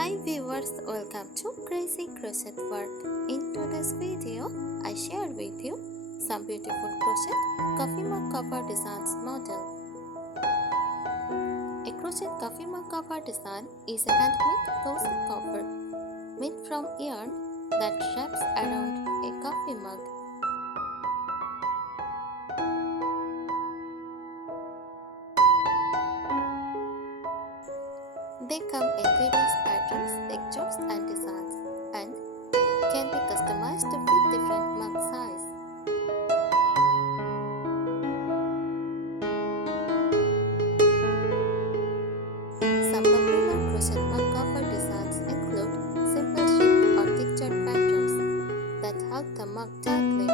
Hi viewers, welcome to Crazy Crochet World. In today's video, I share with you some beautiful crochet coffee mug cover designs model. A crochet coffee mug cover design is a handmade cozy cover made from yarn that wraps around a coffee mug. They come in various patterns, textures and designs and can be customized to fit different mug size. Some popular crochet mug cover designs include simple shaped or textured patterns that hug the mug tightly.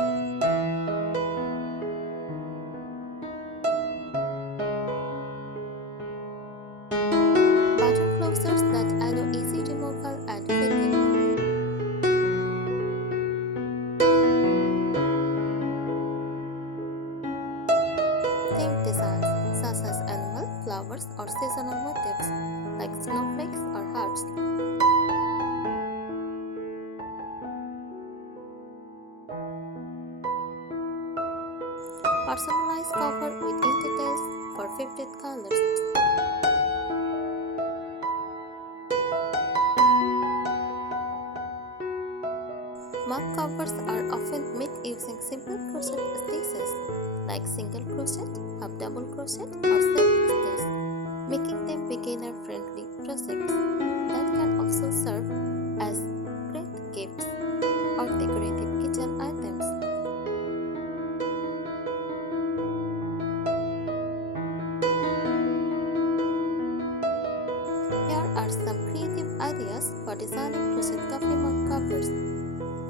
Button closures that allow easy removal and fitting. Themed designs such as animal, flowers or seasonal motifs like snowflakes or hearts. Personalized cover with ink details for favorite colors. Mug covers are often made using simple crochet stitches like single crochet, half double crochet or slip stitch, making them beginner-friendly projects that can also serve as great gifts or decorative kitchen items. Here are some creative ideas for designing crochet coffee mug covers.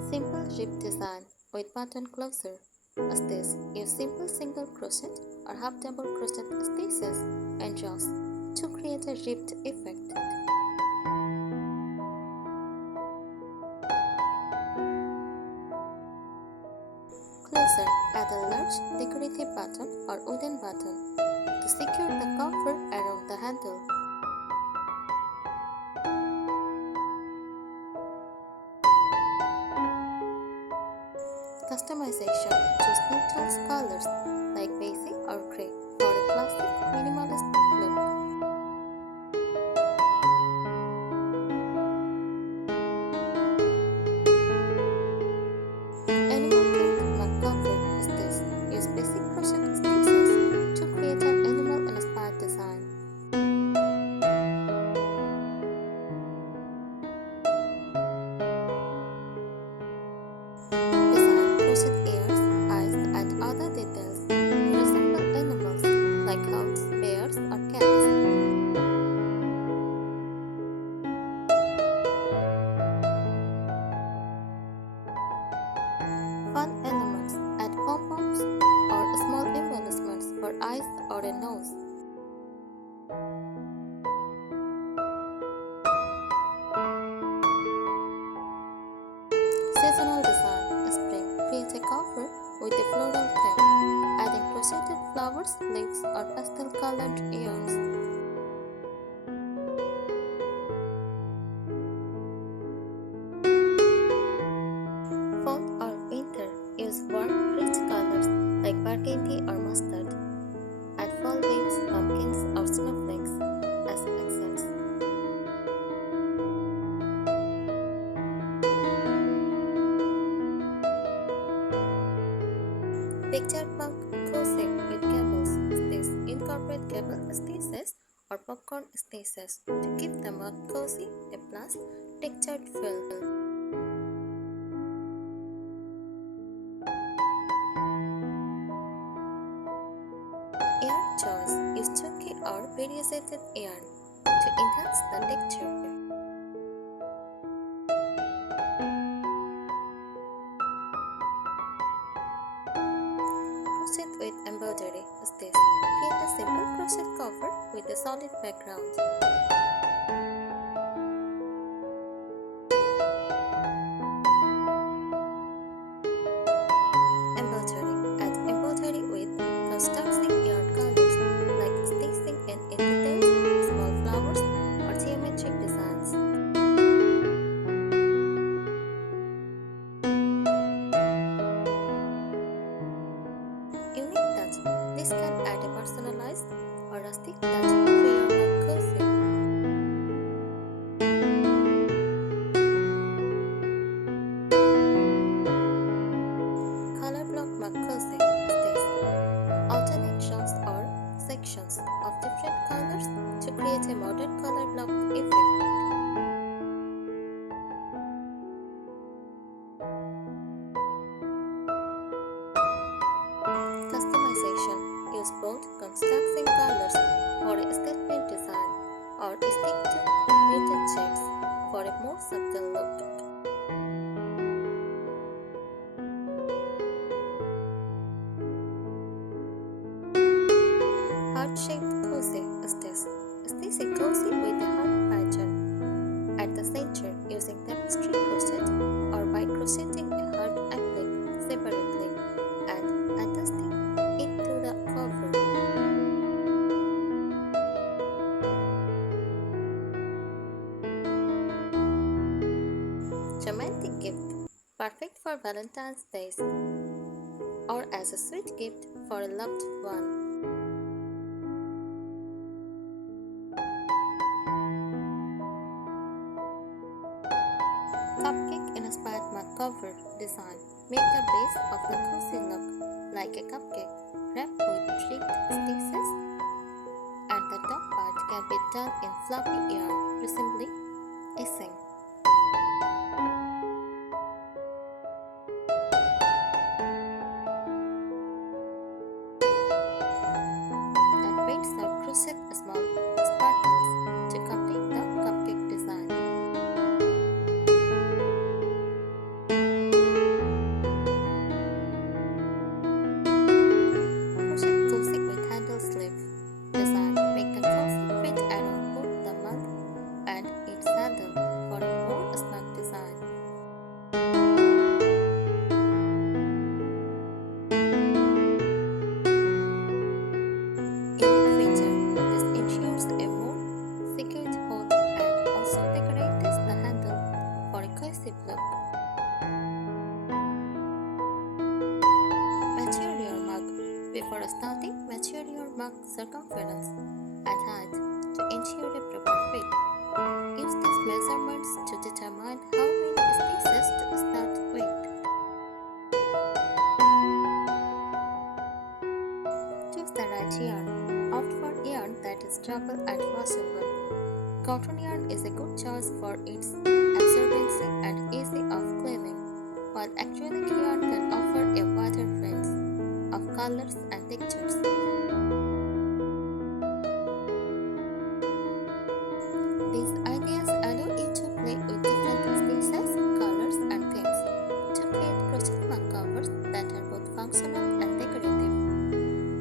Simple rib design with button closure. Stitch. Use simple single crochet or half double crochet stitches and draws to create a ribbed effect. Closer. Add a large decorative button or wooden button to secure the cover around the handle. Customization. Choose neutral colors like beige or grey for a classic minimalist look. Animal themed mug cover stitch. Use basic crochet stitches to create an animal inspired design. Crochet ears, eyes and other details to resemble animals like hounds, bears or cats. Fun elements. Add pom-poms or small embellishments for eyes or a nose. Seasonal design. Spring. Create a cover with a floral theme, adding crocheted flowers, leaves or pastel colored yarns. Fall or winter. Use warm, rich colors like burgundy or mustard. Add fall leaves, pumpkins or snowflakes as accents. Picture mug cozy with cables. Stitch. Incorporate cable stitches or popcorn stitches to give the mug cozy a plus textured feel. Yarn choice. Use chunky or variegated yarn to enhance the texture. Crochet with embroidery stitch. Create a simple crochet cover with a solid background. Embroidery. Add embroidery with contrasting yarn colors like stitching and in details, small flowers or geometric designs. a modern color block effect. Customization. Use bold, contrasting colors for a statement design or stick to muted shades for a more subtle look. Heart-shaped cozy stitch. Stitch a cozy with a heart pattern at the center using tapestry crochet or by crocheting a heart applique separately and adjusting it to the cover. Romantic gift. Perfect for Valentine's Day or as a sweet gift for a loved one. Cupcake-inspired mug cover design. Make the base of the cozy look like a cupcake wrapped with ribbed stitches, and the top part can be done in fluffy yarn resembling icing. And beads or crochet small sparkles to complete the cupcake design. Crochet cozy with handle sleeve design. Make the cozy fit around both the mug and its handle for a more snug design. Unique feature. This ensures a more secured hold and also decorates the handle for a cozy look. Measure your mug. Before starting, measure your mug circumference and height to ensure a proper fit. Use these measurements to determine how many stitches to start with. Choose the right yarn. Opt for yarn that is durable and washable. Cotton yarn is a good choice for its absorbency and easy of cleaning, while acrylic yarn can offer a wider range of colors and textures. These ideas allow you to play with different stitches, colors, and themes to create crochet mug covers that are both functional and decorative.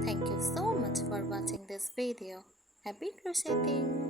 Thank you so much for watching this video. Happy crocheting!